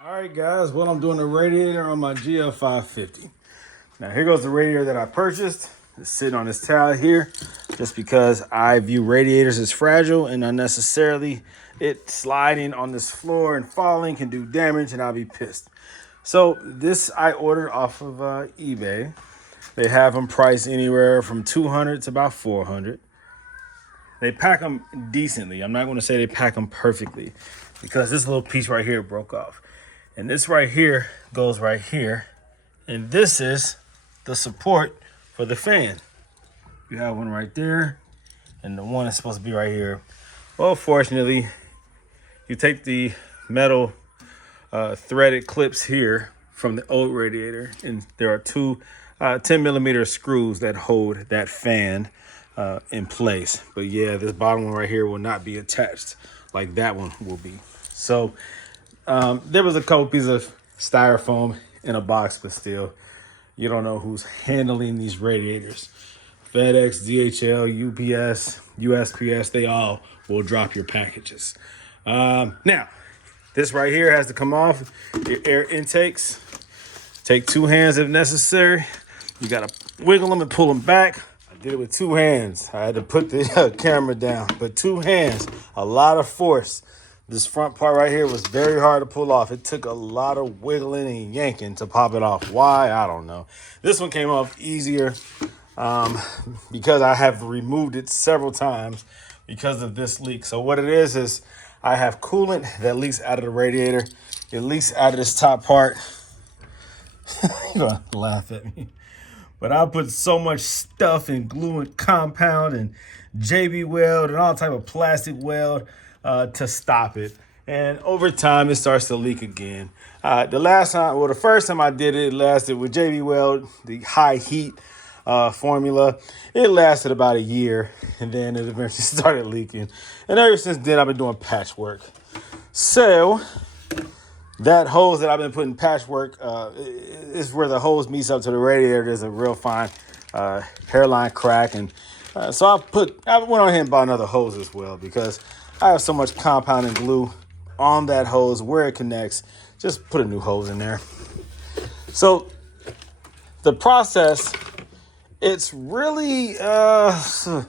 Alright guys, well, I'm doing the radiator on my GL550. Now here goes the radiator that I purchased. It's sitting on this towel here just because I view radiators as fragile and unnecessarily it sliding on this floor and falling can do damage and I'll be pissed. So this I ordered off of eBay. They have them priced anywhere from $200 to about $400. They pack them decently. I'm not going to say they pack them perfectly because this little piece right here broke off. And this right here goes right here. And this is the support for the fan. You have one right there. And the one is supposed to be right here. Well, fortunately, you take the metal threaded clips here from the old radiator. And there are two 10mm screws that hold that fan in place. But yeah, this bottom one right here will not be attached like that one will be. So there was a couple pieces of styrofoam in a box, but still, you don't know who's handling these radiators. FedEx, DHL, UPS, USPS, they all will drop your packages. Now, this right here has to come off. Your air intakes. Take two hands if necessary. You gotta wiggle them and pull them back. I did it with two hands. I had to put the camera down, but two hands, a lot of force. This front part right here was very hard to pull off. It took a lot of wiggling and yanking to pop it off. Why? I don't know. This one came off easier because I have removed it several times because of this leak. So what it is I have coolant that leaks out of the radiator. It leaks out of this top part. You're gonna laugh at me. But I put so much stuff and glue and compound and JB weld and all type of plastic weld to stop it. And over time, it starts to leak again. The first time I did it, it lasted with JB weld, the high heat formula. It lasted about a year, and then it eventually started leaking. And ever since then, I've been doing patchwork. So that hose that I've been putting patchwork is where the hose meets up to the radiator. There's a real fine hairline crack. And so I went on ahead and bought another hose as well because I have so much compound and glue on that hose where it connects. Just put a new hose in there. So the process, it's really, you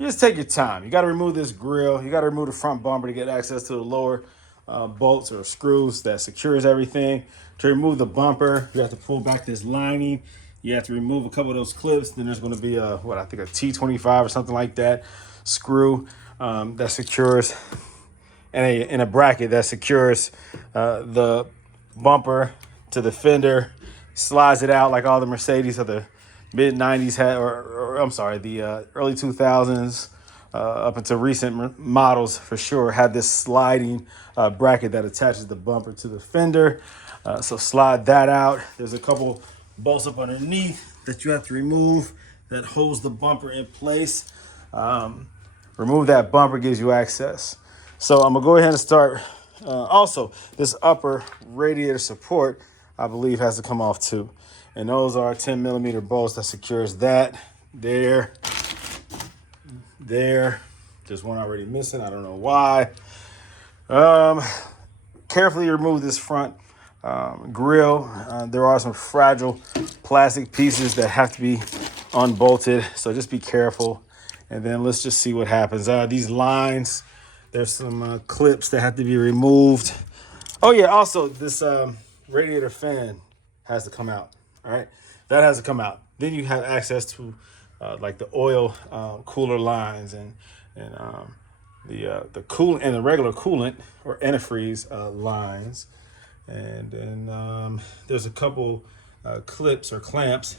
just take your time. You got to remove this grill. You got to remove the front bumper to get access to the lower bolts or screws that secures everything. To remove the bumper, you have to pull back this lining. You have to remove a couple of those clips. Then there's going to be a T25 or something like that screw that secures, and in a bracket that secures the bumper to the fender, slides it out like all the Mercedes of the mid 90s had, or I'm sorry, the early 2000s up into recent models for sure had this sliding bracket that attaches the bumper to the fender. So slide that out. There's a couple bolts up underneath that you have to remove that holds the bumper in place. Remove that bumper, gives you access. So I'm gonna go ahead and start. Also, this upper radiator support, I believe, has to come off too. And those are 10mm bolts that secures that. There. There's one already missing. I don't know why. Carefully remove this front grill. There are some fragile plastic pieces that have to be unbolted. So just be careful. And then let's just see what happens. These lines, there's some clips that have to be removed. Oh yeah, also this radiator fan has to come out. All right, that has to come out. Then you have access to like the oil cooler lines and the coolant and the regular coolant or antifreeze lines. And then there's a couple clips or clamps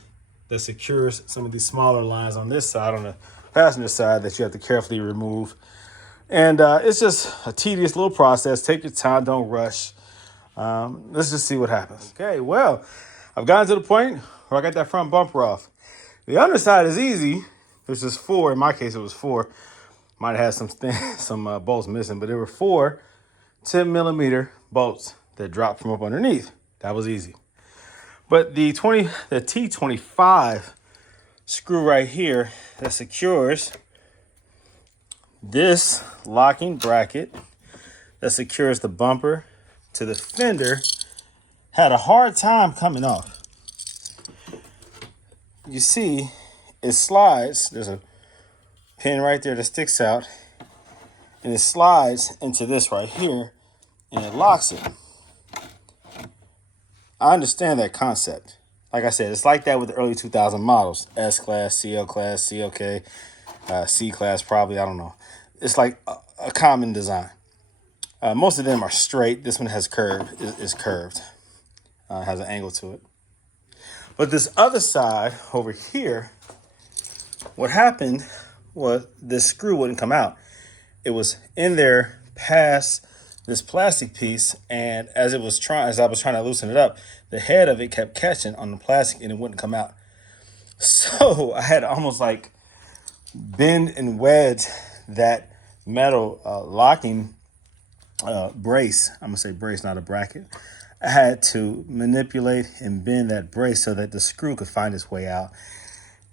that secures some of these smaller lines on this side, on the passenger side, that you have to carefully remove. And it's just a tedious little process. Take your time, don't rush. Let's just see what happens. Okay, well, I've gotten to the point where I got that front bumper off. The underside is easy. There's just four. In my case, it was four. Might have had some bolts missing, but there were four 10mm bolts that dropped from up underneath. That was easy. But the T25 screw right here that secures this locking bracket that secures the bumper to the fender had a hard time coming off. You see, it slides. There's a pin right there that sticks out, and it slides into this right here, and it locks it. I understand that concept. Like I said, it's like that with the early 2000 models. S-Class, CL-Class, CLK, C-Class probably, I don't know. It's like a common design. Most of them are straight. This one has is curved. Has an angle to it. But this other side over here, what happened was this screw wouldn't come out. It was in there past this plastic piece, and as I was trying to loosen it up, the head of it kept catching on the plastic and it wouldn't come out. So I had to almost like bend and wedge that metal locking brace. I'm gonna say brace, not a bracket. I had to manipulate and bend that brace so that the screw could find its way out.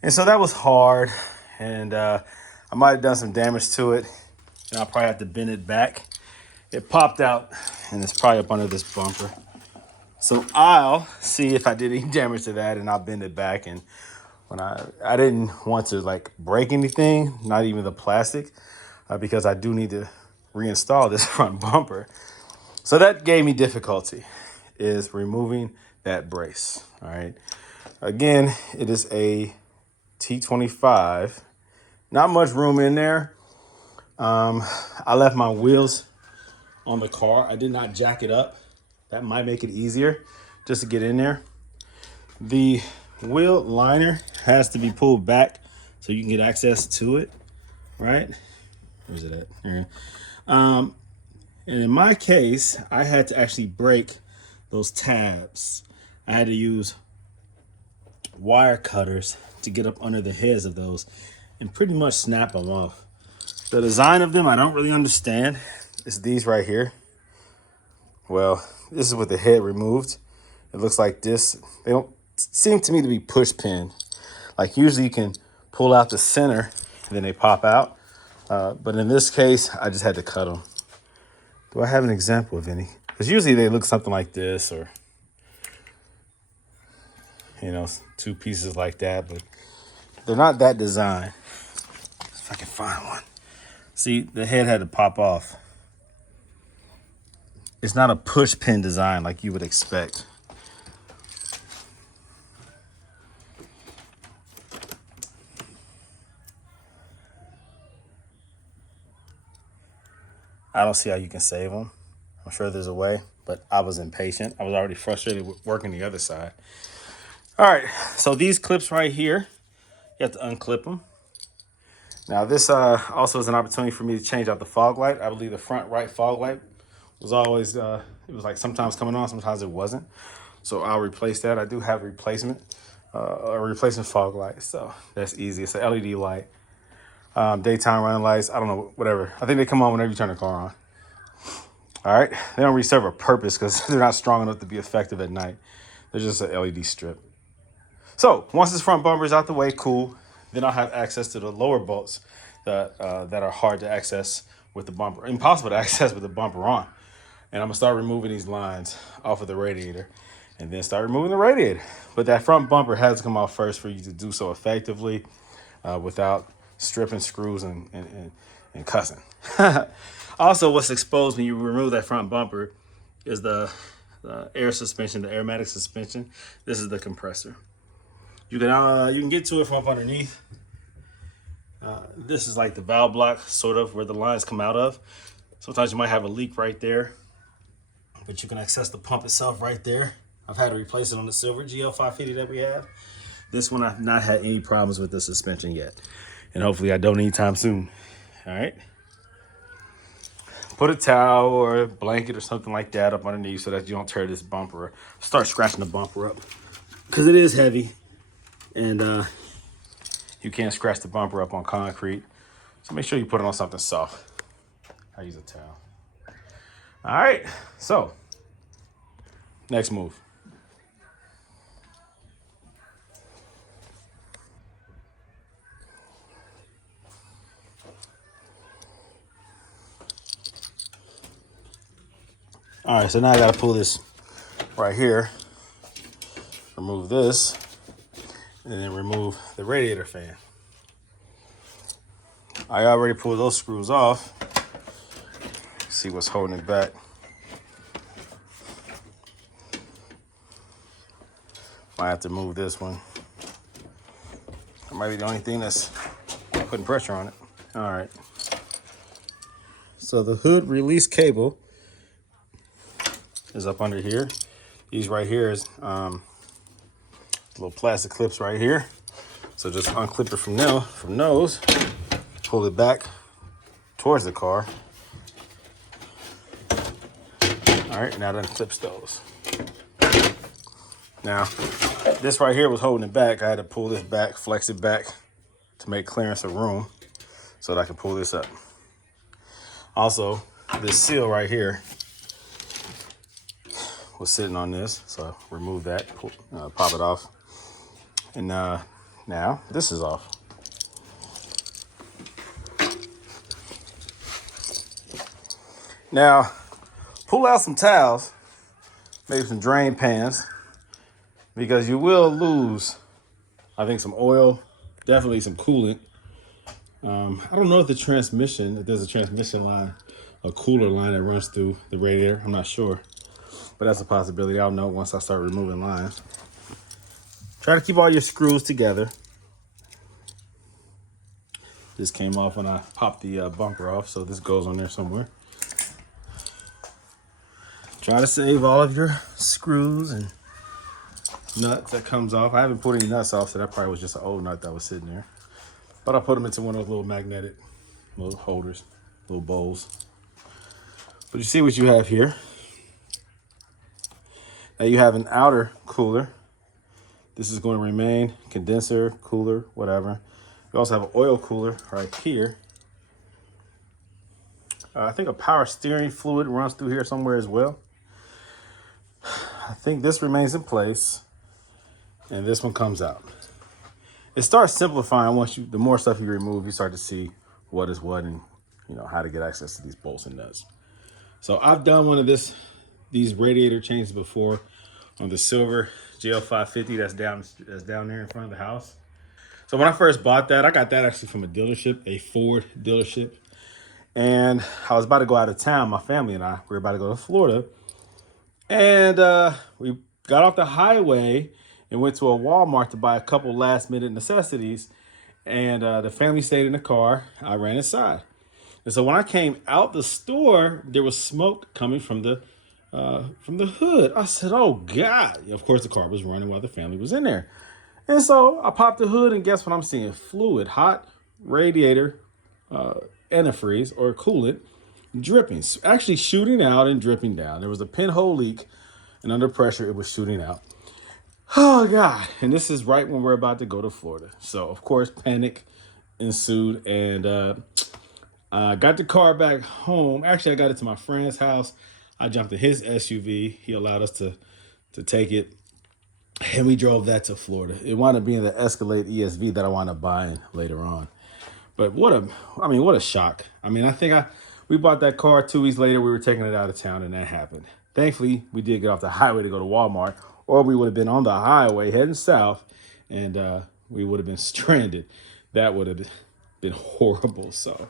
And so that was hard, and I might have done some damage to it, and I'll probably have to bend it back. It popped out, and it's probably up under this bumper. So I'll see if I did any damage to that, and I'll bend it back. And when I didn't want to like break anything, not even the plastic, because I do need to reinstall this front bumper. So that gave me difficulty, is removing that brace. All right. Again, it is a T25. Not much room in there. I left my wheels on the car. I did not jack it up. That might make it easier just to get in there. The wheel liner has to be pulled back so you can get access to it, right? Where's it at? Here. And in my case, I had to actually break those tabs. I had to use wire cutters to get up under the heads of those and pretty much snap them off. The design of them, I don't really understand. It's these right here. Well, this is with the head removed. It looks like this. They don't seem to me to be push pin. Like usually you can pull out the center and then they pop out. But in this case, I just had to cut them. Do I have an example of any? Because usually they look something like this, or, you know, two pieces like that, but they're not that design. If I can find one. See, the head had to pop off. It's not a push pin design like you would expect. I don't see how you can save them. I'm sure there's a way, but I was impatient. I was already frustrated with working the other side. All right, so these clips right here, you have to unclip them. Now this also is an opportunity for me to change out the fog light. I believe the front right fog light was always, it was like sometimes coming on, sometimes it wasn't. So I'll replace that. I do have a replacement fog light, so that's easy. It's an LED light. Daytime running lights, I don't know, whatever. I think they come on whenever you turn the car on. All right, they don't really serve a purpose because they're not strong enough to be effective at night. They're just an LED strip. So once this front bumper is out the way, cool. Then I'll have access to the lower bolts that are hard to access with the bumper, impossible to access with the bumper on. And I'm gonna start removing these lines off of the radiator and then start removing the radiator. But that front bumper has to come off first for you to do so effectively without stripping screws and cussing. Also, what's exposed when you remove that front bumper is the air suspension, the aromatic suspension. This is the compressor. You can get to it from up underneath. This is like the valve block, sort of, where the lines come out of. Sometimes you might have a leak right there, but you can access the pump itself right there. I've had to replace it on the silver GL550 that we have. This one, I've not had any problems with the suspension yet, and hopefully I don't anytime soon. All right. Put a towel or a blanket or something like that up underneath so that you don't tear this bumper or start scratching the bumper up, because it is heavy. And you can't scratch the bumper up on concrete. So make sure you put it on something soft. I use a towel. All right, so next move. All right, so now I gotta pull this right here, remove this, and then remove the radiator fan. I already pulled those screws off. See what's holding it back. Might have to move this one. That might be the only thing that's putting pressure on it. All right. So the hood release cable is up under here. These right here is little plastic clips right here. So just unclip it from those, pull it back towards the car. All right, now that unclips those. Now, this right here was holding it back. I had to pull this back, flex it back to make clearance of room so that I can pull this up. Also, this seal right here was sitting on this, so remove that, pop it off. And now this is off. Now, pull out some towels, maybe some drain pans, because you will lose, I think, some oil, definitely some coolant. I don't know if there's a transmission line, a cooler line that runs through the radiator. I'm not sure, but that's a possibility. I'll know once I start removing lines. Try to keep all your screws together. This came off when I popped the bumper off, so this goes on there somewhere. Try to save all of your screws and nuts that comes off. I haven't put any nuts off, so that probably was just an old nut that was sitting there. But I put them into one of those little magnetic little holders, little bowls. But you see what you have here. Now you have an outer cooler. This is going to remain condenser, cooler, whatever. You also have an oil cooler right here. I think a power steering fluid runs through here somewhere as well. I think this remains in place, and this one comes out. It starts simplifying the more stuff you remove, you start to see what is what and how to get access to these bolts and nuts. So I've done one of these radiator changes before on the silver GL550 that's down there in front of the house. So when I first bought that, I got that actually from a dealership, a Ford dealership. And I was about to go out of town. My family and I were about to go to Florida. And we got off the highway and went to a Walmart to buy a couple last minute necessities. And the family stayed in the car. I ran inside. And so when I came out the store, there was smoke coming from the hood. I said, oh God. Of course, the car was running while the family was in there. And so I popped the hood, and guess what I'm seeing? Fluid, hot radiator, antifreeze or coolant dripping, actually shooting out and dripping down. There was a pinhole leak, and under pressure, it was shooting out. Oh God. And this is right when we're about to go to Florida. So of course, panic ensued, and I got the car back home. Actually, I got it to my friend's house. I jumped in his SUV. He allowed us to take it, and we drove that to Florida. It wound up being the Escalade ESV that I wound up buying later on. But what a shock. I think we bought that car 2 weeks later. We were taking it out of town, and that happened. Thankfully, we did get off the highway to go to Walmart, or we would have been on the highway heading south, and we would have been stranded. That would have been horrible. So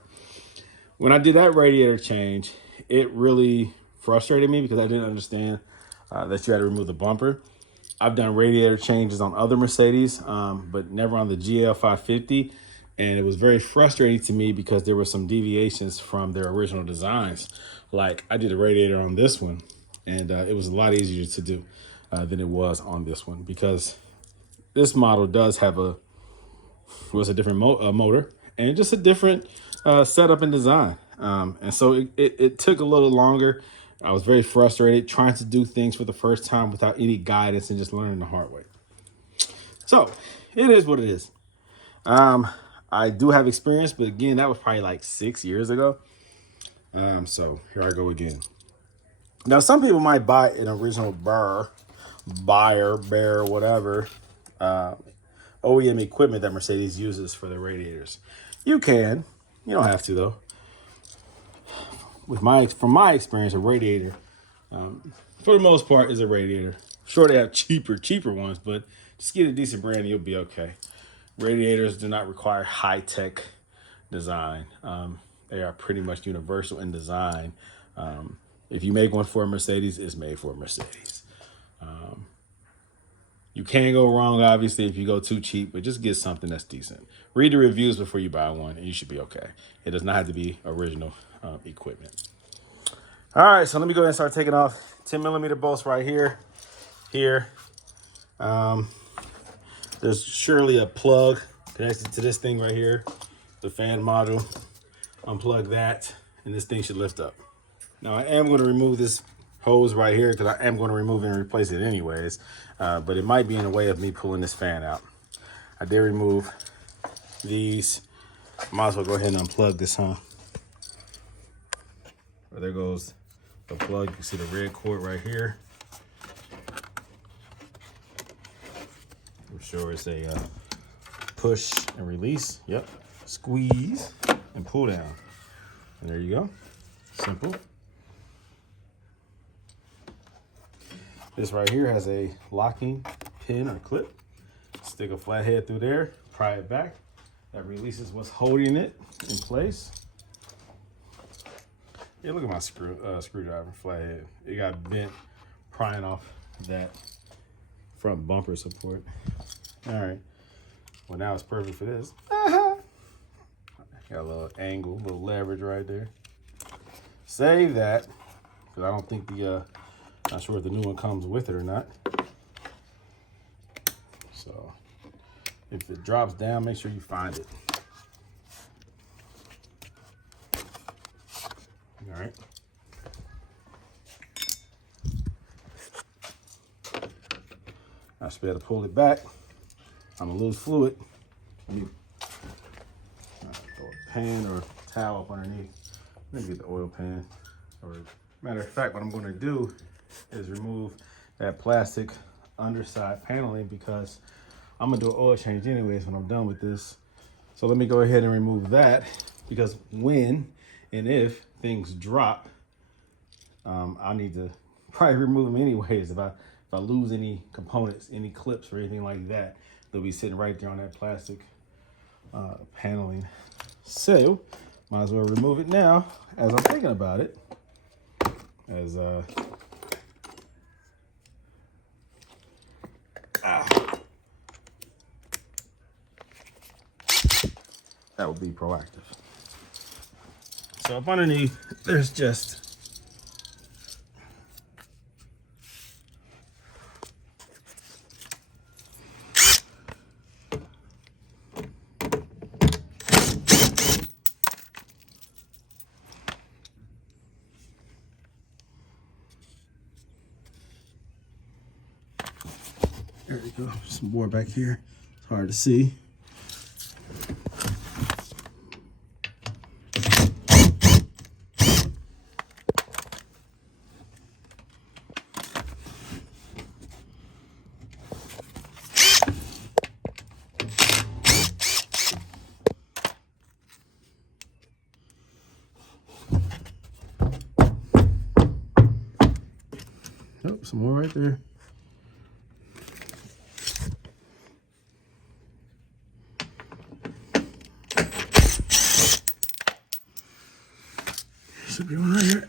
when I did that radiator change, it really frustrated me because I didn't understand that you had to remove the bumper. I've done radiator changes on other Mercedes, but never on the GL550. And it was very frustrating to me because there were some deviations from their original designs. Like I did a radiator on this one, and it was a lot easier to do than it was on this one, because this model does have a different motor and just a different setup and design. And so it took a little longer. I was very frustrated trying to do things for the first time without any guidance and just learning the hard way. So it is what it is. I do have experience, but again, that was probably like 6 years ago. So here I go again. Now, some people might buy an original Bear, whatever, OEM equipment that Mercedes uses for their radiators. You can. You don't have to, though. From my experience, a radiator For the most part, is a radiator. Sure, they have cheaper ones, but just get a decent brand and you'll be okay. Radiators do not require high-tech design. They are pretty much universal in design. If you make one for a Mercedes, it's made for a Mercedes. You can go wrong, obviously, if you go too cheap, but just get something that's decent. Read the reviews before you buy one, and you should be okay. It does not have to be original equipment. All right, so let me go ahead and start taking off 10 millimeter bolts right here. There's surely a plug connected to this thing right here, the fan module. Unplug that, and this thing should lift up. Now, I am going to remove this hose right here because I am going to remove it and replace it anyways, but it might be in the way of me pulling this fan out. I did remove these. Might as well go ahead and unplug this, huh? Well, there goes the plug. You can see the red cord right here. I'm sure it's a push and release. Yep. Squeeze and pull down. And there you go. Simple. This right here has a locking pin or clip. Stick a flathead through there, pry it back. That releases what's holding it in place. Yeah, look at my screwdriver flathead. It got bent prying off that front bumper support. All right. Well, now it's perfect for this. Got a little angle, a little leverage right there. Save that, because I don't think not sure if the new one comes with it or not. So if it drops down, make sure you find it. All right. I should be able to pull it back. I'm gonna lose fluid. Let me throw a pan or towel up underneath. Let me get the oil pan. Or matter of fact, what I'm gonna do is remove that plastic underside paneling because I'm gonna do an oil change anyways when I'm done with this. So let me go ahead and remove that because when and if things drop, I'll need to probably remove them anyways. If I lose any components, any clips or anything like that, they'll be sitting right there on that plastic paneling. So might as well remove it now as I'm thinking about it. As that would be proactive. So up underneath, there's just there you go. Some more back here. It's hard to see. Oh, some more right there. Should be one right here.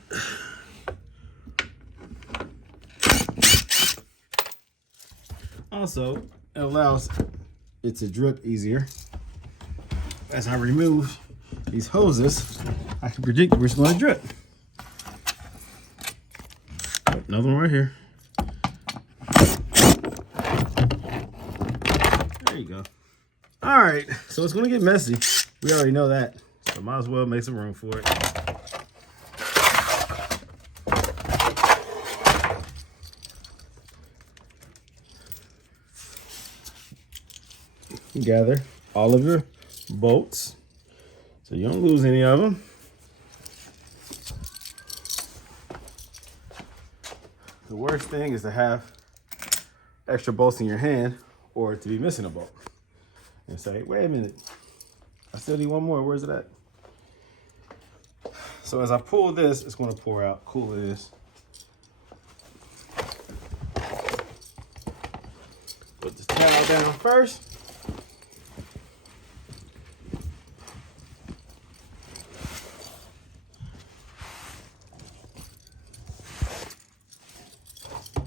Also, it allows it to drip easier. As I remove these hoses, I can predict where it's going to drip. Another one right here. There you go. All right, so it's going to get messy. We already know that, so might as well make some room for it. Gather all of your bolts so you don't lose any of them. The worst thing is to have extra bolts in your hand or to be missing a bolt and say, wait a minute, I still need one more, where's it at? So as I pull this, it's going to pour out, cool it is. go down first.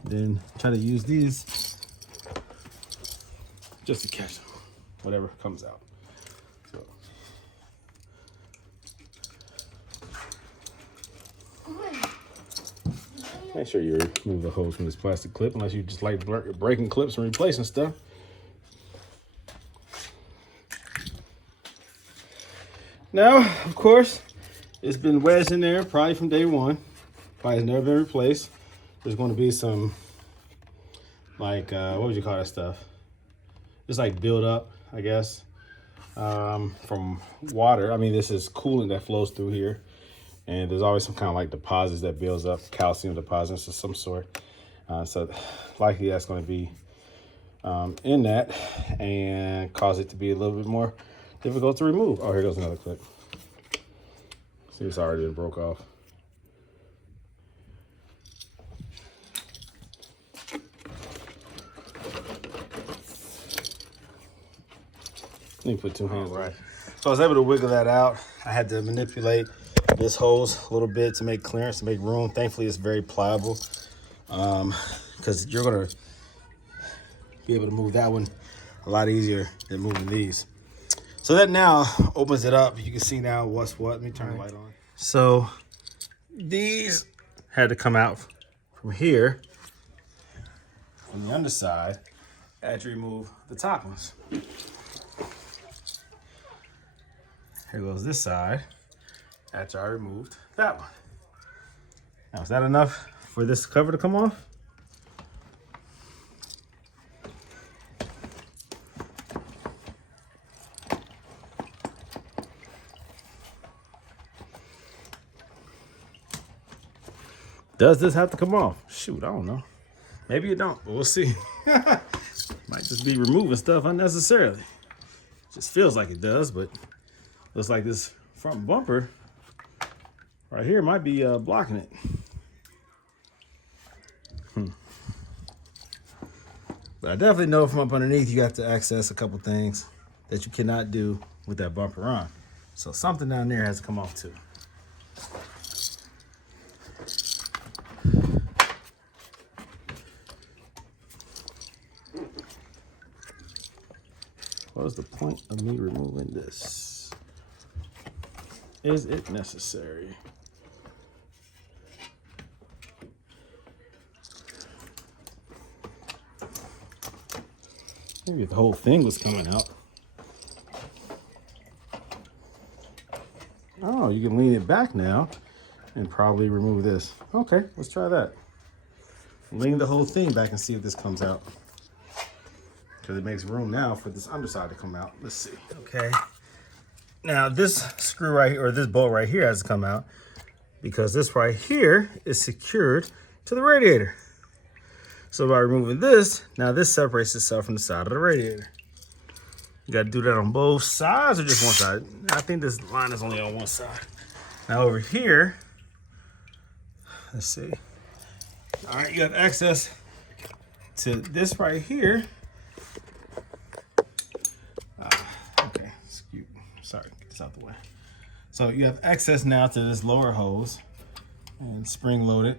Then try to use these just to catch whatever comes out. So. Make sure you remove the hose from this plastic clip, unless you just like breaking clips and replacing stuff. Now, of course, it's been wedged in there probably from day one. Probably has never been replaced. There's going to be some, like, what would you call that stuff? Just like build up, I guess, from water. I mean, this is coolant that flows through here. And there's always some kind of like deposits that builds up, calcium deposits of some sort. So likely that's going to be in that and cause it to be a little bit more difficult to remove. Oh, here goes another clip. See, it's already broke off. Let me put two hands right. So I was able to wiggle that out. I had to manipulate this hose a little bit to make clearance, to make room. Thankfully, it's very pliable because you're gonna be able to move that one a lot easier than moving these. So that now opens it up. You can see now what's what. Let me turn the light on. So these had to come out from here, from the underside. I had to remove the top ones. Here goes this side. After I removed that one. Now, is that enough for this cover to come off? Does this have to come off? Shoot, I don't know. Maybe it don't, but we'll see. Might just be removing stuff unnecessarily. Just feels like it does, but looks like this front bumper right here might be blocking it. But I definitely know from up underneath you have to access a couple things that you cannot do with that bumper on. So something down there has to come off too. What is the point of me removing this? Is it necessary? Maybe if the whole thing was coming out. Oh, you can lean it back now and probably remove this. Okay, let's try that. Lean the whole thing back and see if this comes out. Because it makes room now for this underside to come out. Let's see. Okay. Now this screw right here, or this bolt right here has to come out because this right here is secured to the radiator. So by removing this, now this separates itself from the side of the radiator. You got to do that on both sides or just one side? I think this line is only on one side. Now over here, let's see. All right, you have access to this right here. Okay, sorry, get this out the way. So you have access now to this lower hose and spring-loaded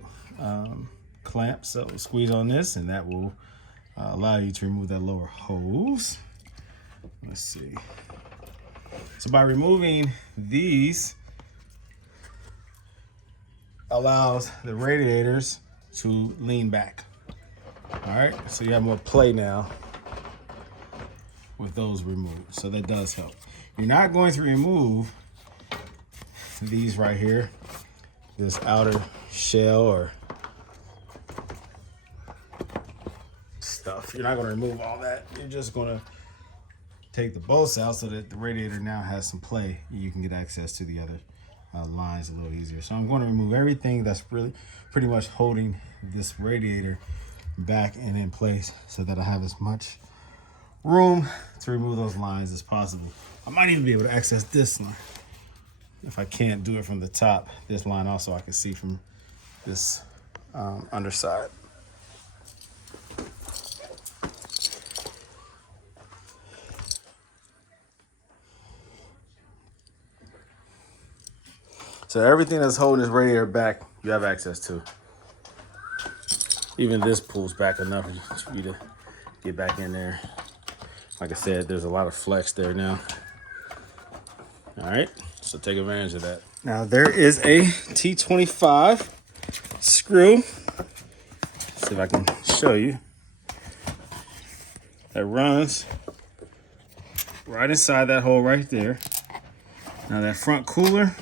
clamp. So squeeze on this, and that will allow you to remove that lower hose. Let's see. So by removing these, allows the radiators to lean back. All right, so you have more play now with those removed. So that does help. You're not going to remove these right here, this outer shell or stuff. You're not going to remove all that. You're just going to take the bolts out so that the radiator now has some play. You can get access to the other lines a little easier. So I'm going to remove everything that's really pretty much holding this radiator back and in place so that I have as much room to remove those lines as possible. I might even be able to access this line. If I can't do it from the top, this line also I can see from this underside. So everything that's holding this radiator back, you have access to. Even this pulls back enough for you to get back in there. Like I said, there's a lot of flex there now. All right, so take advantage of that. Now there is a T25 screw. See if I can show you. That runs right inside that hole right there. Now that front cooler,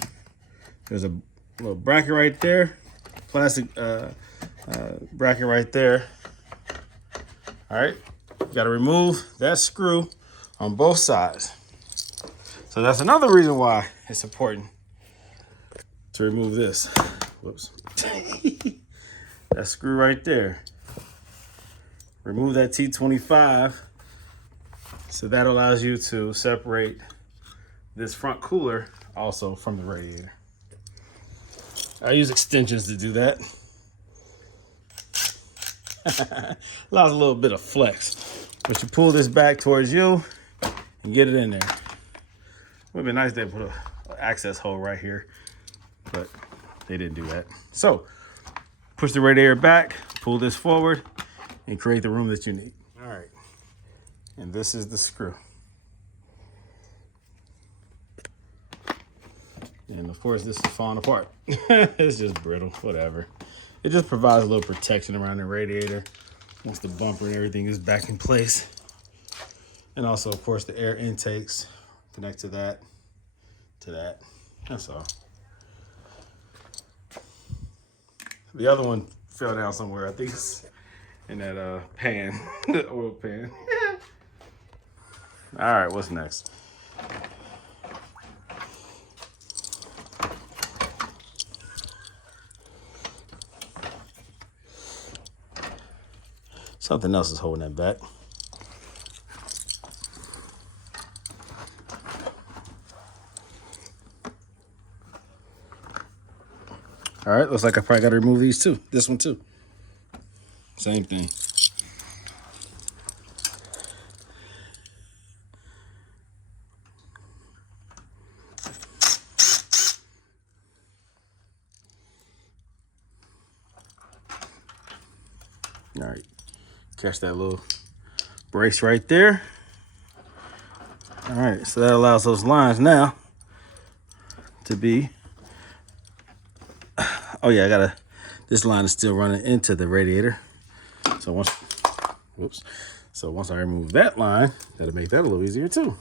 there's a little bracket right there, plastic bracket right there. All right, you got to remove that screw on both sides. So that's another reason why it's important to remove this. Whoops. That screw right there. Remove that T25. So that allows you to separate this front cooler also from the radiator. I use extensions to do that. Allows a little bit of flex. But you pull this back towards you and get it in there. Would have been nice to put an access hole right here, but they didn't do that. So push the radiator back, pull this forward, and create the room that you need. All right, and this is the screw. And of course, this is falling apart. It's just brittle, whatever. It just provides a little protection around the radiator once the bumper and everything is back in place. And also, of course, the air intakes connect to that, That's all. The other one fell down somewhere. I think it's in that pan, the oil pan. All right, what's next? Something else is holding that back. All right, looks like I probably got to remove these too. This one too. Same thing. All right, catch that little brace right there. All right, so that allows those lines now to be, oh yeah, this line is still running into the radiator. So once I remove that line, that'll make that a little easier too.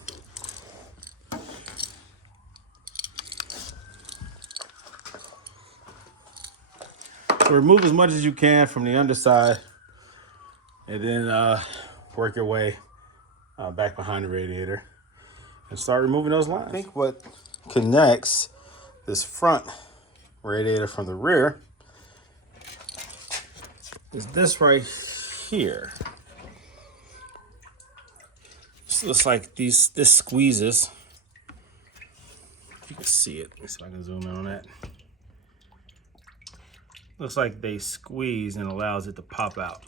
So remove as much as you can from the underside, and then work your way back behind the radiator and start removing those lines. I think what connects this front radiator from the rear is this right here. This looks like this squeezes. If you can see it, let me see if I can zoom in on that. Looks like they squeeze and allows it to pop out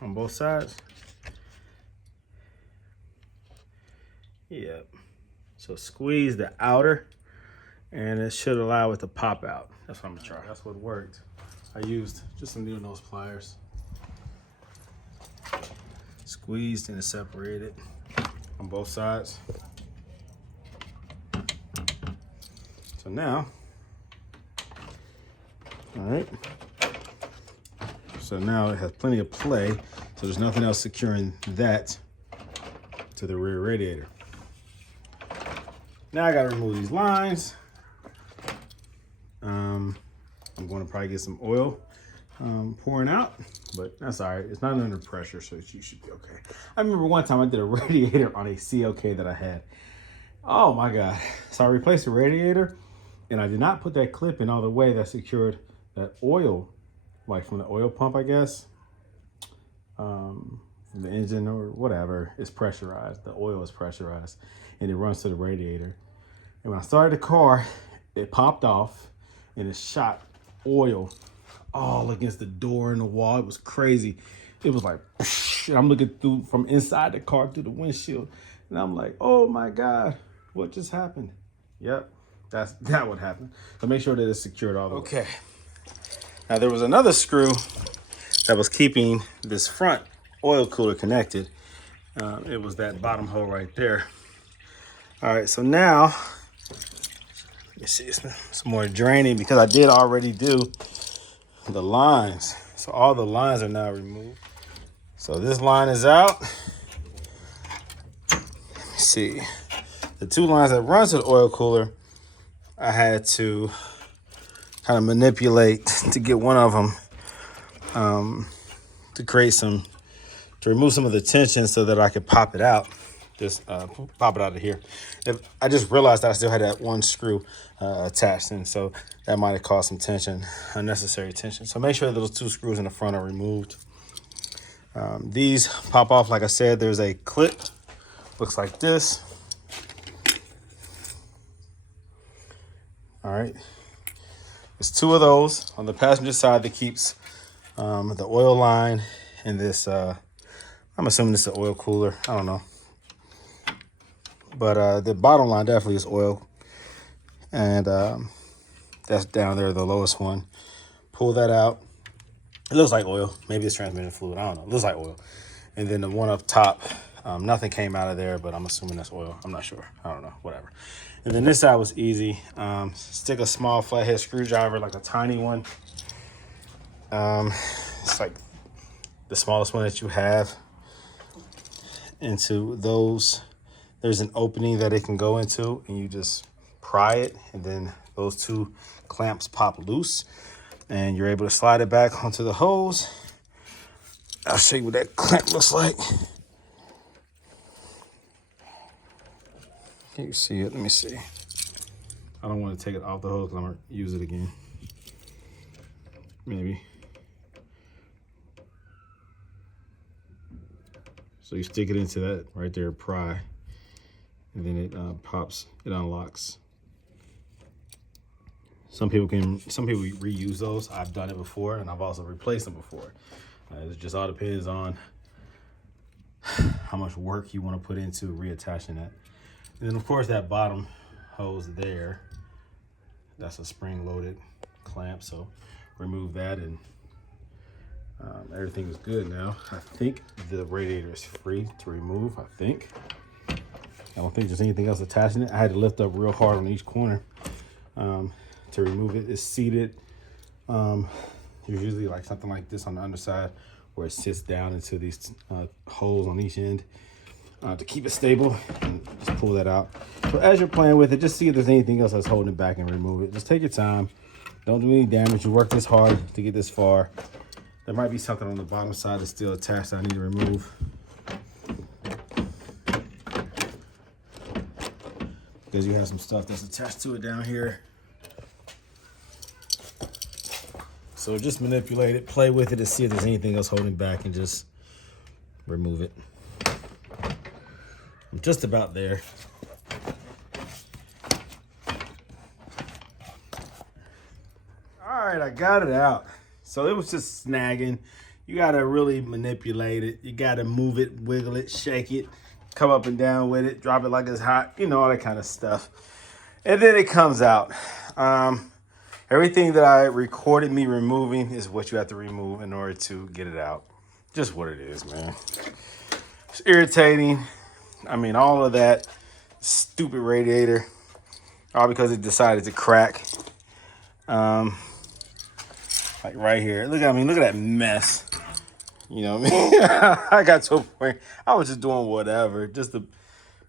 on both sides. Yep. So squeeze the outer and it should allow it to pop out. That's what I'm gonna try. That's what worked. I used just some needle nose pliers. Squeezed and separated on both sides. So now, all right. So now it has plenty of play. So there's nothing else securing that to the rear radiator. Now I gotta remove these lines. I'm going to probably get some oil pouring out, but that's all right. It's not under pressure, so you should be okay. I remember one time I did a radiator on a CLK that I had. Oh my God. So I replaced the radiator and I did not put that clip in all the way that secured that oil, like from the oil pump, I guess. From the engine or whatever, it's pressurized. The oil is pressurized and it runs to the radiator. And when I started the car, it popped off and it shot oil all against the door and the wall. It was crazy. It was like, and I'm looking through from inside the car through the windshield. And I'm like, oh my God, what just happened? Yep, That would happen. So make sure that it's secured all the way. Okay. Now there was another screw that was keeping this front oil cooler connected. It was that bottom hole right there. All right, so now, let me see, some more draining because I did already do the lines. So all the lines are now removed. So this line is out. Let me see. The two lines that run to the oil cooler, I had to kind of manipulate to get one of them to remove some of the tension so that I could pop it out. Just pop it out of here. I just realized that I still had that one screw attached, and so that might have caused some tension, unnecessary tension. So make sure that those two screws in the front are removed. These pop off, like I said. There's a clip, looks like this. All right, there's two of those on the passenger side that keeps the oil line and this. I'm assuming it's the oil cooler. I don't know. But the bottom line definitely is oil. And that's down there, the lowest one. Pull that out. It looks like oil. Maybe it's transmission fluid. I don't know. It looks like oil. And then the one up top, nothing came out of there, but I'm assuming that's oil. I'm not sure. I don't know. Whatever. And then this side was easy. Stick a small flathead screwdriver, like a tiny one. It's like the smallest one that you have. Into those. There's an opening that it can go into, and you just pry it, and then those two clamps pop loose, and you're able to slide it back onto the hose. I'll show you what that clamp looks like. Can you see it? Let me see. I don't want to take it off the hose because I'm going to use it again. Maybe. So you stick it into that right there, pry. And then it pops, it unlocks. Some people reuse those. I've done it before, and I've also replaced them before. It just all depends on how much work you want to put into reattaching that. And then of course that bottom hose there, that's a spring-loaded clamp. So remove that, and everything is good now. I think the radiator is free to remove, I think. I don't think there's anything else attaching it. I had to lift up real hard on each corner to remove it. It's seated. There's usually like something like this on the underside where it sits down into these holes on each end to keep it stable, and just pull that out. So as you're playing with it, just see if there's anything else that's holding it back and remove it. Just take your time. Don't do any damage. You worked this hard to get this far. There might be something on the bottom side that's still attached that I need to remove. Because you have some stuff that's attached to it down here. So just manipulate it, play with it to see if there's anything else holding back, and just remove it. I'm just about there. All right, I got it out. So it was just snagging. You gotta really manipulate it. You gotta move it, wiggle it, shake it, come up and down with it, drop it like it's hot, you know, all that kind of stuff. And then it comes out. Everything that I recorded me removing is what you have to remove in order to get it out. Just what it is, man. It's irritating. I mean, all of that stupid radiator, all because it decided to crack. Like right here. Look at that mess. You know what I mean? I got to a point, I was just doing whatever, just to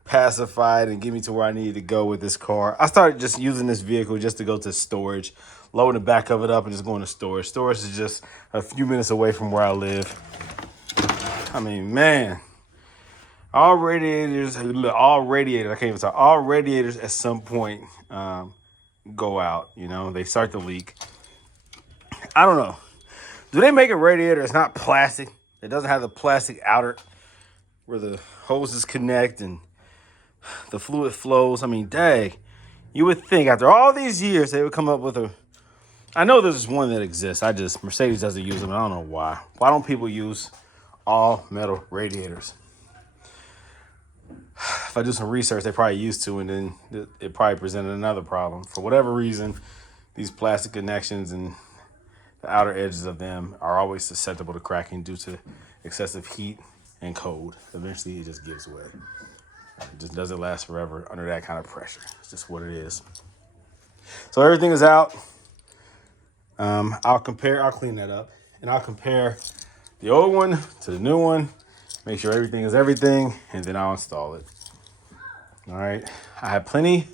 pacify it and get me to where I needed to go with this car. I started just using this vehicle just to go to storage, load the back of it up and just go into storage. Storage is just a few minutes away from where I live. I mean, man, all radiators at some point go out, you know, they start to leak. I don't know. Do they make a radiator that's not plastic? It doesn't have the plastic outer where the hoses connect and the fluid flows. I mean, dang. You would think after all these years they would come up with a... I know there's one that exists. Mercedes doesn't use them. I don't know why. Why don't people use all metal radiators? if I do some research, they probably used to, and then it probably presented another problem. For whatever reason, these plastic connections and the outer edges of them are always susceptible to cracking due to excessive heat and cold. Eventually, it just gives way. It just doesn't last forever under that kind of pressure. It's just what it is. So everything is out. I'll clean that up, and I'll compare the old one to the new one, make sure everything is everything, and then I'll install it. All right, I have plenty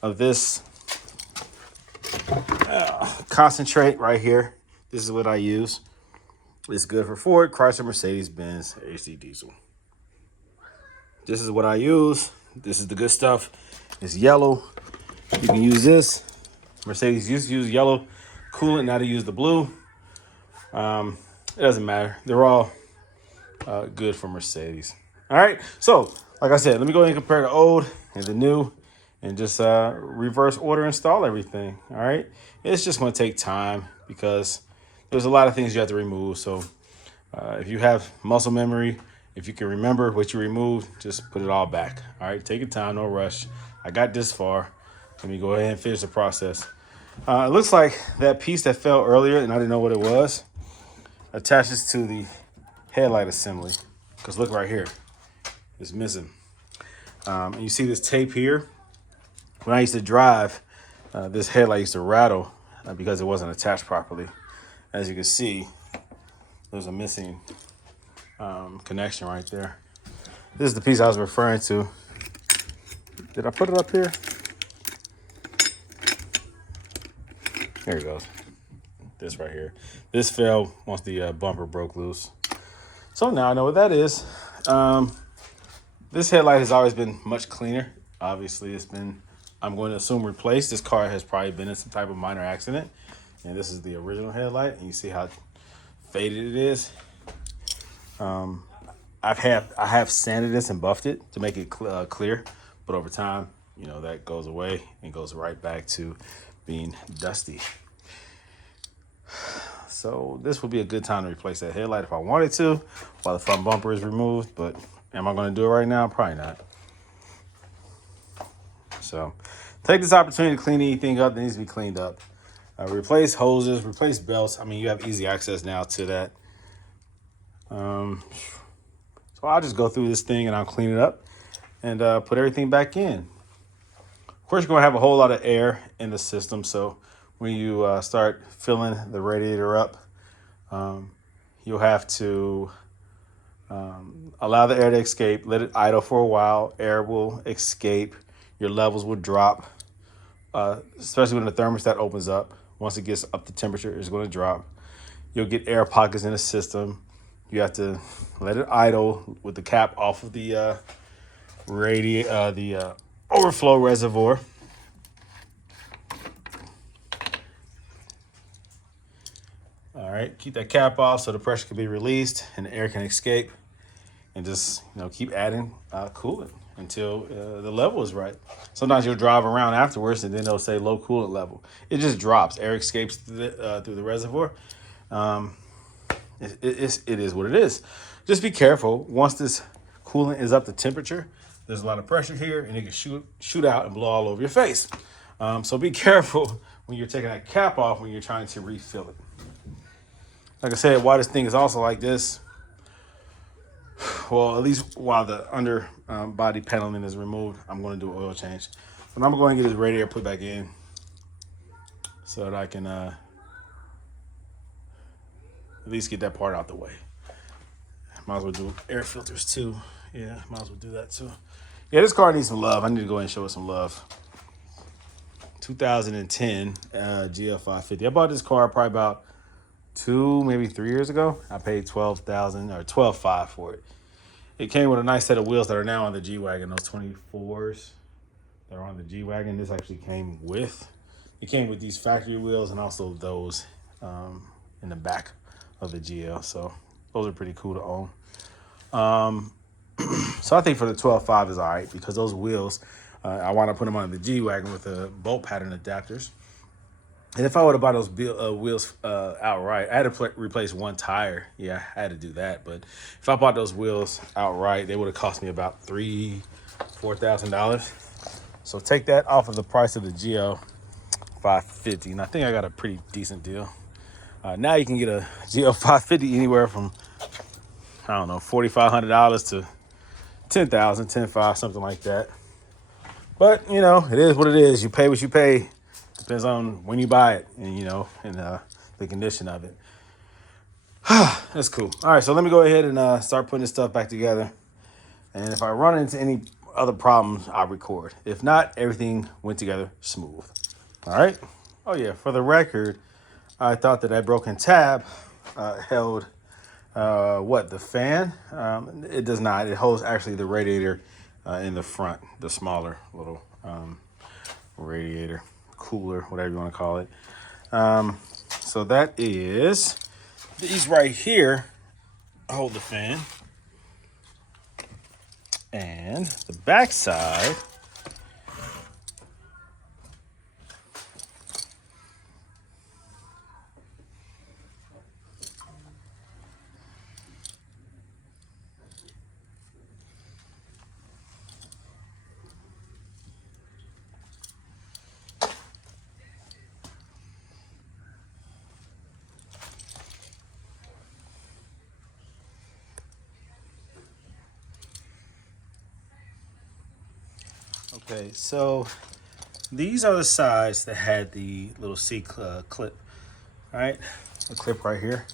of this concentrate right here. This is what I use. It's good for Ford, Chrysler, Mercedes, Benz, AC Diesel. This is what I use. This is the good stuff. It's yellow. You can use this. Mercedes used to use yellow coolant, now they use the blue. It doesn't matter. They're all good for Mercedes. All right. So, like I said, let me go ahead and compare the old and the new and just reverse order install everything. All right. It's just going to take time because there's a lot of things you have to remove. So if you have muscle memory, if you can remember what you removed, just put it all back. All right. Take your time. No rush. I got this far. Let me go ahead and finish the process. It looks like that piece that fell earlier and I didn't know what it was attaches to the headlight assembly, because look right here, it's missing. And you see this tape here. When I used to drive, this headlight used to rattle because it wasn't attached properly. As you can see, there's a missing connection right there. This is the piece I was referring to. Did I put it up here? There it goes. This right here. This fell once the bumper broke loose. So now I know what that is. This headlight has always been much cleaner. Obviously, it's been, I'm going to assume, replaced. This car has probably been in some type of minor accident. And this is the original headlight. And you see how faded it is. I have sanded this and buffed it to make it clear. But over time, you know, that goes away and goes right back to being dusty. So this would be a good time to replace that headlight if I wanted to while the front bumper is removed. But am I going to do it right now? Probably not. So take this opportunity to clean anything up that needs to be cleaned up. Replace hoses, replace belts. I mean, you have easy access now to that. So I'll just go through this thing and I'll clean it up and put everything back in. Of course, you're going to have a whole lot of air in the system. So when you start filling the radiator up, you'll have to allow the air to escape, let it idle for a while. Air will escape. Your levels will drop, especially when the thermostat opens up. Once it gets up to temperature, it's going to drop. You'll get air pockets in the system. You have to let it idle with the cap off of the overflow reservoir. All right, keep that cap off so the pressure can be released and the air can escape, and just, you know, keep adding coolant until the level is right. Sometimes you'll drive around afterwards and then they'll say low coolant level. It just drops. Air escapes through the reservoir. It is what it is. Just be careful. Once this coolant is up to temperature, there's a lot of pressure here and it can shoot out and blow all over your face. So be careful when you're taking that cap off when you're trying to refill it. Like I said, while this thing is also like this, well, at least while the under body paneling is removed, I'm going to do an oil change. But I'm going to get this radiator put back in so that I can at least get that part out the way. Might as well do air filters too. Yeah, might as well do that too. Yeah, this car needs some love. I need to go ahead and show it some love. 2010 GL550. I bought this car probably about 2, maybe 3 years ago. I paid $12,000 or $12,500 for it. It came with a nice set of wheels that are now on the G-Wagon, those 24s that are on the G-Wagon. This actually came with, it came with these factory wheels and also those in the back of the GL. So those are pretty cool to own. So I think for the 12.5 is all right because those wheels, I want to put them on the G-Wagon with the bolt pattern adapters. And if I would have bought those wheels outright, I had to replace one tire. Yeah, I had to do that. But if I bought those wheels outright, they would have cost me about $3,000 $4,000. So take that off of the price of the GL550. And I think I got a pretty decent deal. Now you can get a GL550 anywhere from, I don't know, $4,500 to $10,000, $10,500, something like that. But, you know, it is what it is. You pay what you pay. Depends on when you buy it and, you know, and the condition of it. That's cool. All right, so let me go ahead and start putting this stuff back together. And if I run into any other problems, I'll record. If not, everything went together smooth. All right. Oh, yeah, for the record, I thought that broken tab held, the fan? It does not. It holds actually the radiator in the front, the smaller little radiator, cooler, whatever you want to call it. So that is, these right here hold the fan. And the back side okay, so these are the sides that had the little C clip, all right? A clip right here.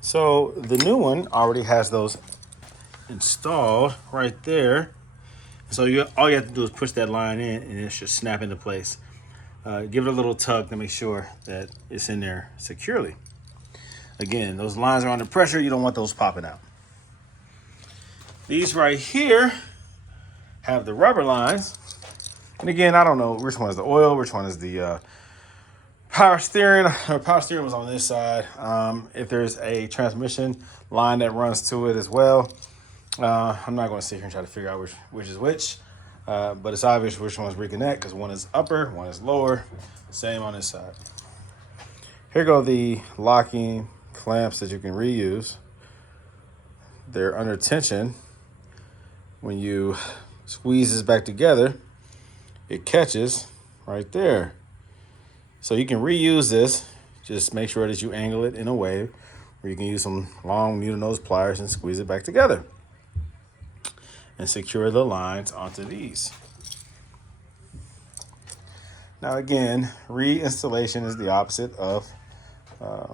So the new one already has those installed right there. So all you have to do is push that line in and it should snap into place. Give it a little tug to make sure that it's in there securely. Again, those lines are under pressure. You don't want those popping out. These right here have the rubber lines. And again, I don't know which one is the oil, which one is the power steering. Power steering was on this side. If there's a transmission line that runs to it as well, I'm not going to sit here and try to figure out which is which. But it's obvious which one's reconnect because one is upper, one is lower. Same on this side. Here go the locking clamps that you can reuse. They're under tension. When you squeeze this back together, it catches right there. So you can reuse this. Just make sure that you angle it in a way where you can use some long needle nose pliers and squeeze it back together and secure the lines onto these. Now again, reinstallation is the opposite of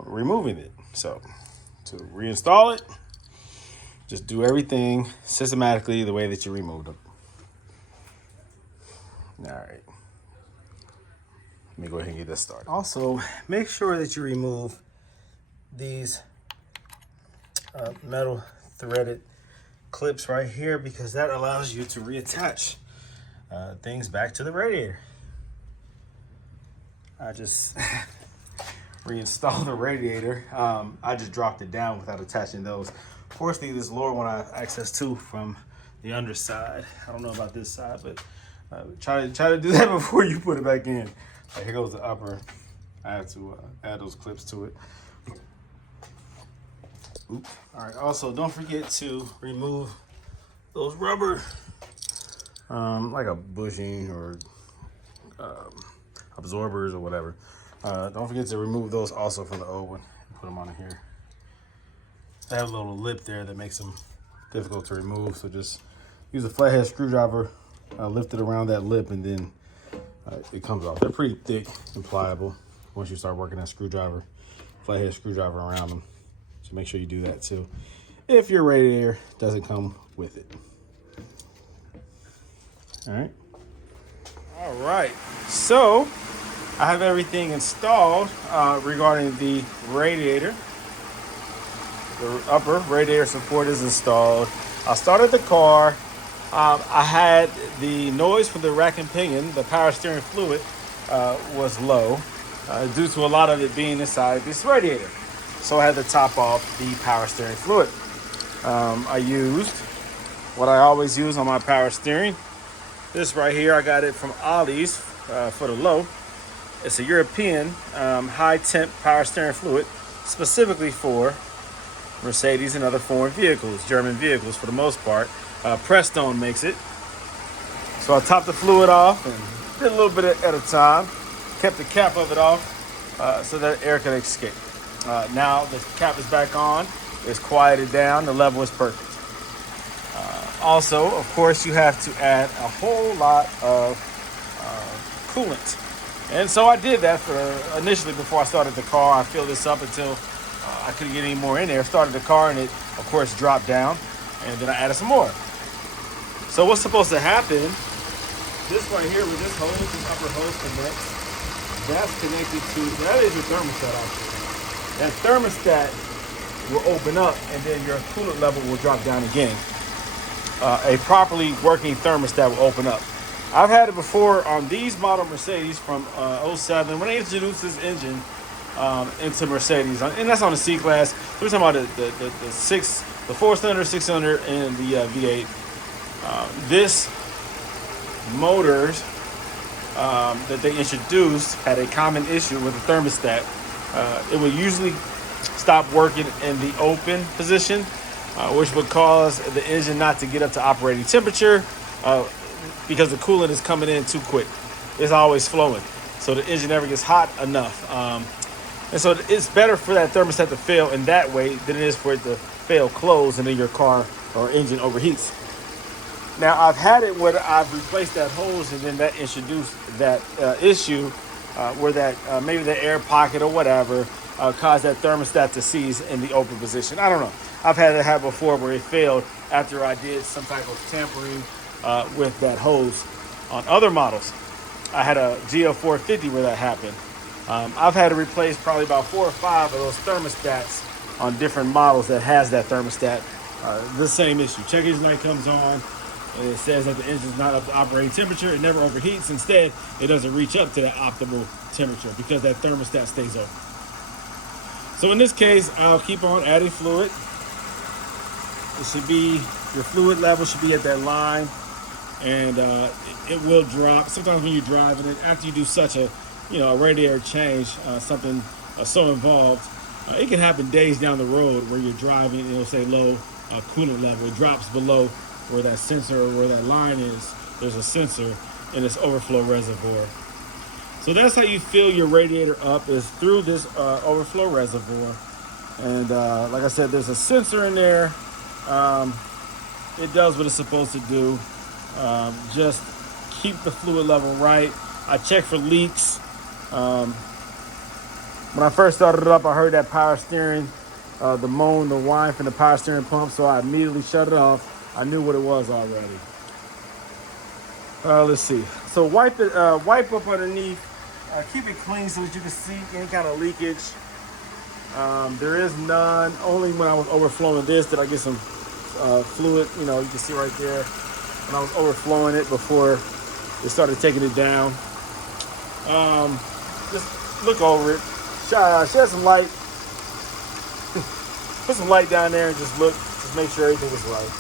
removing it. So to reinstall it, just do everything systematically the way that you removed them. All right. Let me go ahead and get this started. Also, make sure that you remove these metal threaded clips right here because that allows you to reattach things back to the radiator. I just reinstalled the radiator. I just dropped it down without attaching those. Fortunately, this lower one I have access to from the underside. I don't know about this side, but try to do that before you put it back in. Here goes the upper. I have to add those clips to it. Oops. All right. Also, don't forget to remove those rubber, like a bushing or absorbers or whatever. Don't forget to remove those also from the old one and put them on here. They have a little lip there that makes them difficult to remove. So just use a flathead screwdriver, lift it around that lip, and then it comes off. They're pretty thick and pliable once you start working that screwdriver, flathead screwdriver around them. So make sure you do that too, if your radiator doesn't come with it. All right. So I have everything installed regarding the radiator. The upper radiator support is installed. I started the car. I had the noise from the rack and pinion, the power steering fluid, was low due to a lot of it being inside this radiator. So I had to top off the power steering fluid. I used what I always use on my power steering. This right here, I got it from Ollie's for the low. It's a European high temp power steering fluid specifically for Mercedes and other foreign vehicles, German vehicles for the most part. Prestone makes it. So I topped the fluid off and did a little bit at a time. Kept the cap of it off so that air could escape. Now the cap is back on. It's quieted down. The level is perfect. Also, of course, you have to add a whole lot of coolant. And so I did that for initially before I started the car. I filled this up until I couldn't get any more in there. Started the car and it, of course, dropped down. And then I added some more. So what's supposed to happen, this right here with this hose, this upper hose connects, that's connected to, that is your thermostat actually. That thermostat will open up and then your coolant level will drop down again. A properly working thermostat will open up. I've had it before on these model Mercedes from 07 when they introduced this engine into Mercedes, and that's on the C-Class. We're talking about the 4-cylinder, 6-cylinder, and the V8. This motors that they introduced had a common issue with the thermostat. It would usually stop working in the open position, which would cause the engine not to get up to operating temperature because the coolant is coming in too quick. It's always flowing, so the engine never gets hot enough. And so it's better for that thermostat to fail in that way than it is for it to fail closed and then your car or engine overheats. Now, I've had it where I've replaced that hose and then that introduced that issue where that maybe the air pocket or whatever caused that thermostat to seize in the open position. I don't know. I've had it happen before where it failed after I did some type of tampering with that hose. On other models, I had a GL450 where that happened. I've had to replace probably about 4 or 5 of those thermostats on different models that has that thermostat. The same issue. Check engine light comes on and it says that the engine's not up to operating temperature. It never overheats. Instead, it doesn't reach up to that optimal temperature because that thermostat stays open. So in this case, I'll keep on adding fluid. It should be, your fluid level should be at that line, and it will drop. Sometimes when you're driving it, after you do such a radiator change, something so involved, it can happen days down the road where you're driving and it'll say low coolant level. It drops below where that sensor or where that line is. There's a sensor in this overflow reservoir. So that's how you fill your radiator up, is through this overflow reservoir. And like I said, there's a sensor in there. It does what it's supposed to do. Just keep the fluid level right. I check for leaks. When I first started it up, I heard that power steering, the moan, the whine from the power steering pump, so I immediately shut it off. I knew what it was already. Let's see. So wipe up underneath. Keep it clean so that you can see any kind of leakage. There is none. Only when I was overflowing this did I get some fluid. You can see right there when I was overflowing it before it started taking it down. Just look over it. Shed some light. Put some light down there and just look. Just make sure everything is right.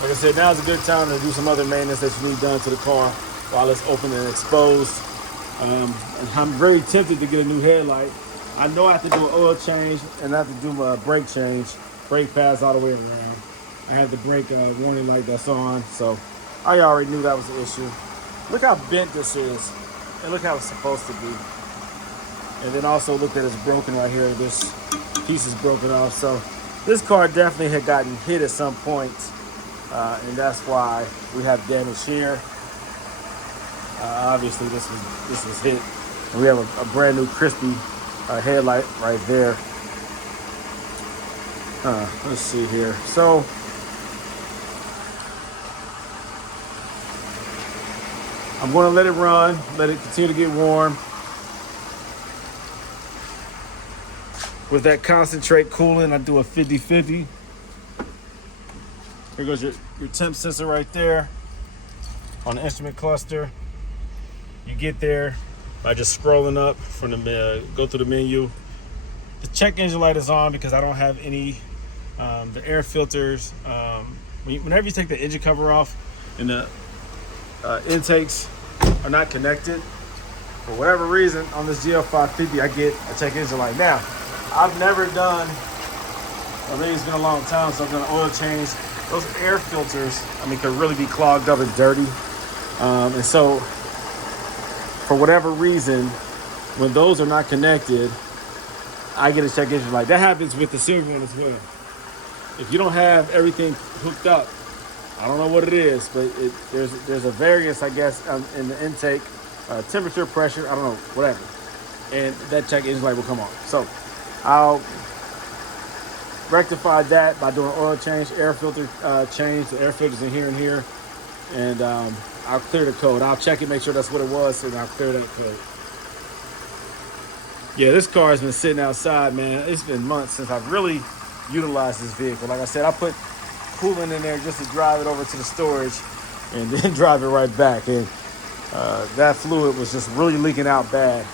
Like I said, now's a good time to do some other maintenance that you need done to the car while it's open and exposed. And I'm very tempted to get a new headlight. I know I have to do an oil change and I have to do my brake change, brake pads all the way around. I have the brake warning light that's on, so I already knew that was the issue. Look how bent this is, and look how it's supposed to be. And then also look that it's broken right here. This piece is broken off, so this car definitely had gotten hit at some point. And that's why we have damage here. Obviously, this was hit. And we have a brand new crispy headlight right there. Let's see here. So I'm going to let it run, let it continue to get warm. With that concentrate coolant, I do a 50-50. Here goes your temp sensor right there on the instrument cluster. You get there by just scrolling up from the go through the menu. The check engine light is on because I don't have any the air filters. Whenever you take the engine cover off and the intakes are not connected, For whatever reason, on this GL550, I get a check engine light. Now, I've never done, I think it's been a long time since I've done an oil change. Those air filters, I mean, could really be clogged up and dirty. And so, for whatever reason, when those are not connected, I get a check engine light. That happens with the silver one as well. If you don't have everything hooked up, I don't know what it is, but there's a variance, I guess, in the intake, temperature, pressure, I don't know, whatever. And that check engine light will come on. So I'll rectify that by doing oil change, air filter change. The air filters in here and here. And I'll clear the code. I'll check it, make sure that's what it was, and I'll clear that code. Yeah, this car has been sitting outside, man. It's been months since I've really utilized this vehicle. Like I said, I put coolant in there just to drive it over to the storage and then drive it right back. And that fluid was just really leaking out bad.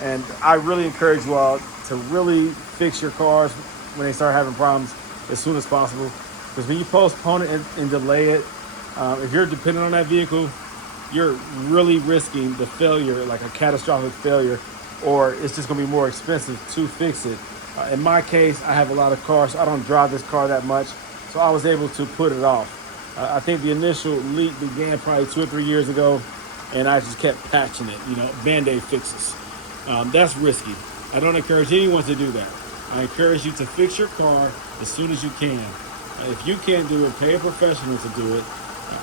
And I really encourage you all to really fix your cars when they start having problems as soon as possible. Because when you postpone it and delay it, if you're dependent on that vehicle, you're really risking the failure, like a catastrophic failure, or it's just gonna be more expensive to fix it. In my case, I have a lot of cars, so I don't drive this car that much, so I was able to put it off. I think the initial leak began probably 2 or 3 years ago, and I just kept patching it, Band-Aid fixes. That's risky. I don't encourage anyone to do that. I encourage you to fix your car as soon as you can. If you can't do it, pay a professional to do it.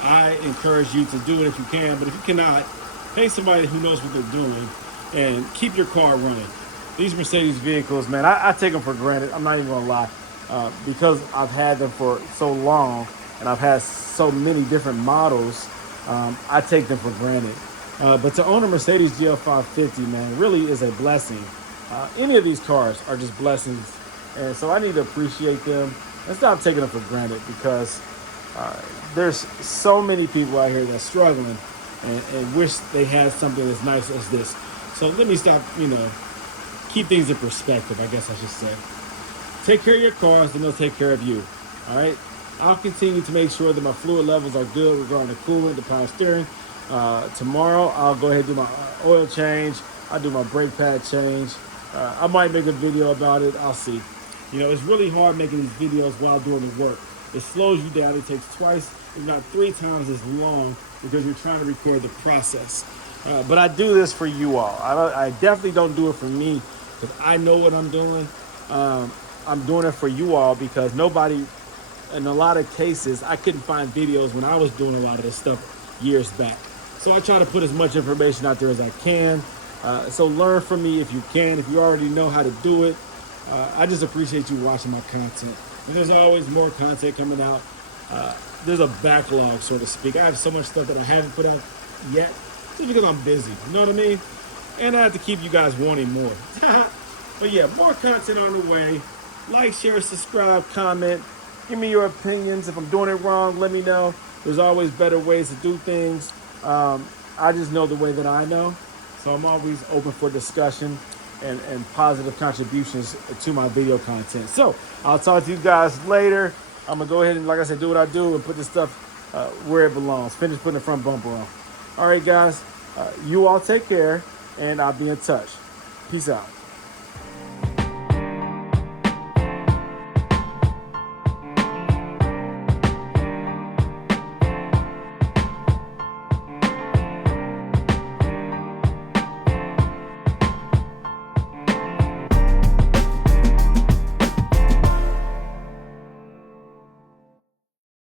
I encourage you to do it if you can, but if you cannot, pay somebody who knows what they're doing and keep your car running. These Mercedes vehicles, man, I take them for granted. I'm not even gonna lie. Because I've had them for so long and I've had so many different models, I take them for granted. But to own a Mercedes GL550, man, really is a blessing. Any of these cars are just blessings. And so I need to appreciate them and stop taking them for granted, because there's so many people out here that's struggling and wish they had something as nice as this. So let me stop, keep things in perspective, I guess I should say. Take care of your cars and they'll take care of you, all right? I'll continue to make sure that my fluid levels are good regarding the coolant, the power steering. Tomorrow, I'll go ahead and do my oil change. I'll do my brake pad change. I might make a video about it. I'll see. It's really hard making these videos while doing the work. It slows you down. It takes twice, if not 3 times as long, because you're trying to record the process. But I do this for you all. I definitely don't do it for me, because I know what I'm doing. I'm doing it for you all because nobody, in a lot of cases, I couldn't find videos when I was doing a lot of this stuff years back. So I try to put as much information out there as I can. So learn from me if you can, if you already know how to do it. I just appreciate you watching my content. And there's always more content coming out. There's a backlog, so to speak. I have so much stuff that I haven't put out yet, just because I'm busy, you know what I mean? And I have to keep you guys wanting more. But yeah, more content on the way. Like, share, subscribe, comment. Give me your opinions. If I'm doing it wrong, let me know. There's always better ways to do things. I just know the way that I know. So I'm always open for discussion and positive contributions to my video content. So I'll talk to you guys later. I'm going to go ahead and, like I said, do what I do and put this stuff where it belongs. Finish putting the front bumper on. All right, guys. You all take care, and I'll be in touch. Peace out.